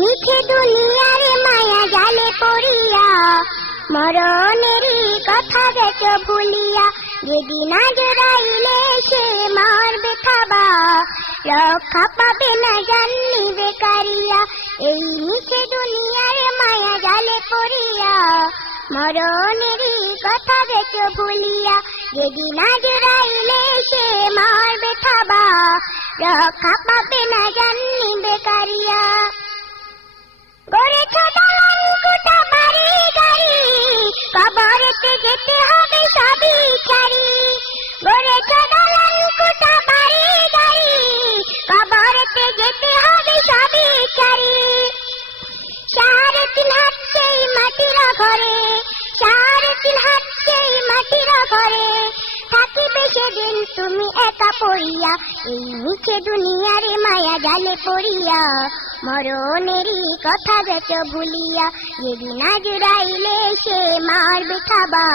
মিছে দুনিয়ার মায়া জালে পড়িয়া মরণেরই কথা গেছ ভুলিয়া। যেদিন আজরাইলে সে মারবে থাবা, রক্ষা পাবে না জাননি বেকারিয়া। এই মিছে দুনিয়ার মায়া জালে পড়িয়া মরণেরই কথা গেছ ভুলিয়া। যেদিন আজরাইলে সে মারবে থাবা, রক্ষা পাবে না জাননি বেকারিয়া। গড়েছ দালান কোঠা বাড়ি গাড়ি, কবরেতে যেতে হবে সবই ছাড়ি। গড়েছ দালান কোঠা বাড়ি গাড়ি, কবরেতে যেতে হবে সবই ছাড়ি। 3.5 হাত সেই মাটির ঘরে, 3.5 হাত সেই মাটির ঘরে, থাকিবে সেদিন তুমি একা পড়িয়া। এই মিছে দুনিয়ার মায়া জালে পড়িয়া মরণেরই কথা গেছ ভুলিয়া। যেদিন আজরাইলে সে মারবে থাবা,